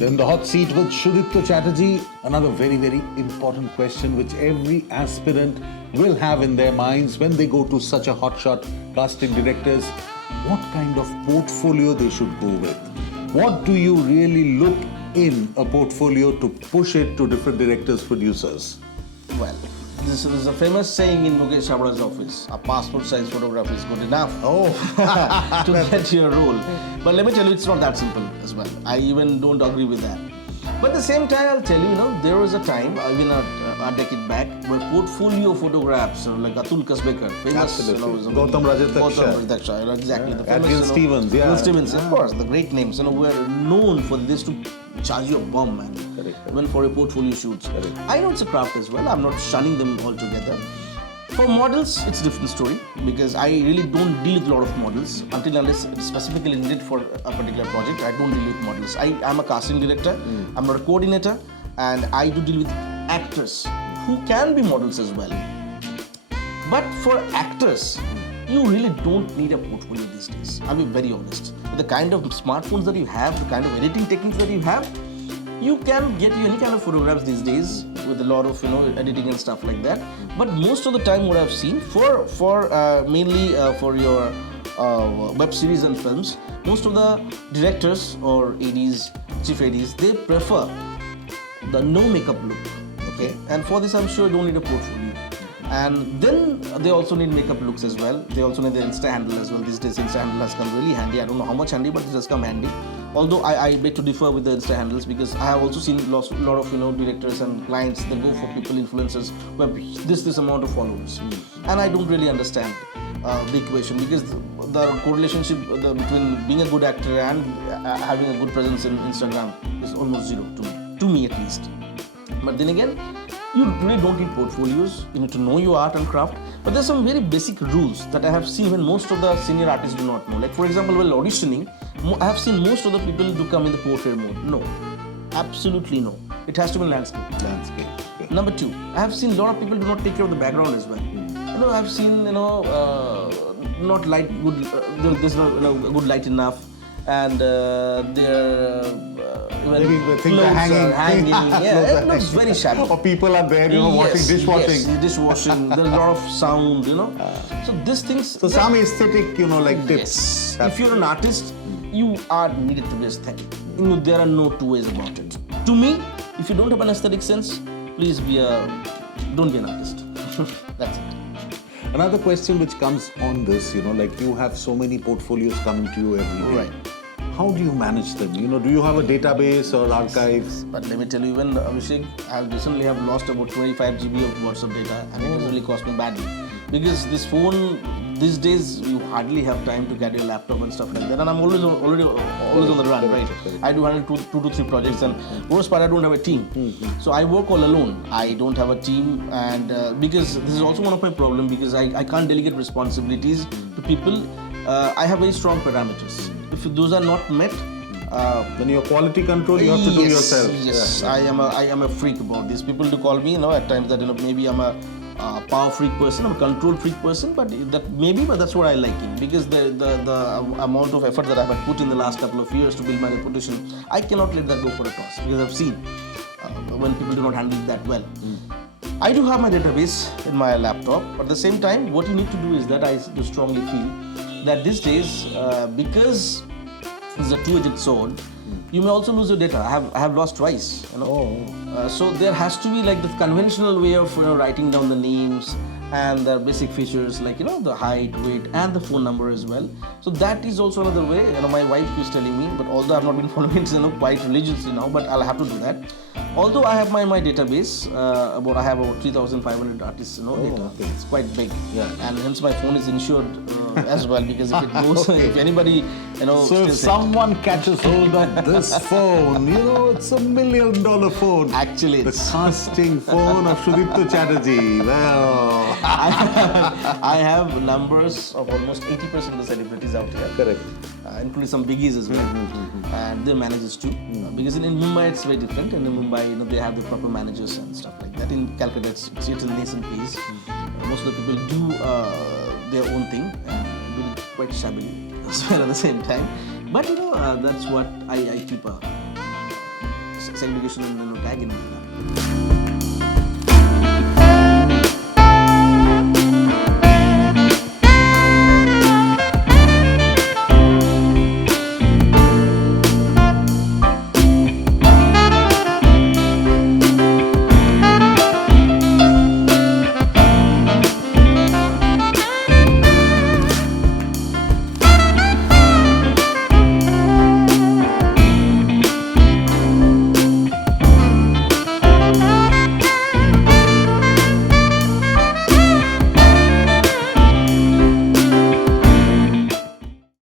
In the hot seat with Shudipto Chatterjee, another very, very important question which every aspirant will have in their minds when they go to such a hotshot casting directors. What kind of portfolio they should go with? What do you really look in a portfolio to push it to different directors, producers? Well, this is a famous saying in Mukesh Chhabra's office: a passport size photograph is good enough to get your role. But let me tell you, it's not that simple as well. I even don't agree with that. But at the same time, I'll tell you, there was a time, even a decade back, where portfolio photographs, like Atul Kasbekar, famous, Gautam Rajataksha, exactly. The famous, Adrian Stevens, Adrian Stevens, of course, the great names, were known for this to charge you a bomb, man. Correct. Even for a portfolio shoots. Correct. I know it's a craft as well. I'm not shunning them altogether. For models, it's a different story because I really don't deal with a lot of models until unless it's specifically needed for a particular project. I don't deal with models. I'm a casting director. I'm not a coordinator, and I do deal with actors who can be models as well. But for actors, you really don't need a portfolio these days. I'll be very honest. With the kind of smartphones that you have, the kind of editing techniques that you have, you can get you any kind of photographs these days with a lot of editing and stuff like that. But most of the time, what I've seen for mainly for your web series and films, most of the directors or ADs, chief ADs, they prefer the no makeup look. Okay, and for this, I'm sure you don't need a portfolio. And then they also need makeup looks as well. They also need the Insta handle as well. These days, Insta handle has come really handy. I don't know how much handy, but it has come handy. Although I beg to differ with the Insta handles because I have also seen a lot of directors and clients that go for people influencers who have this amount of followers, and I don't really understand the equation because the correlation between being a good actor and having a good presence in Instagram is almost zero to me at least. But then again, you really don't need portfolios. You need to know your art and craft. But there's some very basic rules that I have seen when most of the senior artists do not know. Like for example, while auditioning, I have seen most of the people do come in the portrait mode. No, absolutely no. It has to be landscape. Okay. Number two, I have seen a lot of people do not take care of the background as well. I've seen not light good. There's not good light enough, and things are hanging. Yeah, it looks very shabby. Or people are there, washing dishwashing. Yes, dishwashing. There's a lot of sound, So these things. So some aesthetic, tips. Yes. If you're an artist, you are needed to be aesthetic. There are no two ways about it. To me, if you don't have an aesthetic sense, please don't be an artist. That's it. Another question which comes on this, you have so many portfolios coming to you every day. Right. How do you manage them? Do you have a database or archives? But let me tell you, even Abhishek, I recently have lost about 25 GB of WhatsApp data, and it has really cost me badly. Because this phone, these days, you hardly have time to carry a laptop and stuff like that. And I'm always on the run, right? I do handle two to three projects, and worst part, I don't have a team. So I work all alone. I don't have a team, and because this is also one of my problems, because I can't delegate responsibilities to people. I have very strong parameters. If those are not met, then your quality control you have to do yourself. Yes, yeah. I am a freak about this. People do call me, at times that maybe I'm a power freak person, I'm a control freak person, but that's what I like it, because the amount of effort that I have put in the last couple of years to build my reputation, I cannot let that go for a toss, because I've seen when people do not handle it that well. I do have my database in my laptop, but at the same time, what you need to do is that I do strongly feel that these days, because it's a two-edged sword, you may also lose your data. I have lost twice. So there has to be like the conventional way of writing down the names and their basic features, like the height, weight, and the phone number as well. So that is also another way. My wife is telling me, but although I've not been following it quite religiously now, but I'll have to do that. Although I have my database, I have about 3,500 artists data. Okay. It's quite big, yeah. And hence my phone is insured as well, because if it goes, if anybody, so if someone catches hold of this phone, it's $1 million phone. Actually, the casting phone of Shudipto Chatterjee. Well, I have numbers of almost 80% of the celebrities out here. Correct. Including some biggies as well, and their managers too. Because in Mumbai it's very different, and in Mumbai they have the proper managers and stuff like that. In Calcutta it's a nascent place. Most of the people do their own thing and do it quite shabbily as well at the same time. But that's what I keep a segregation and tag in my life.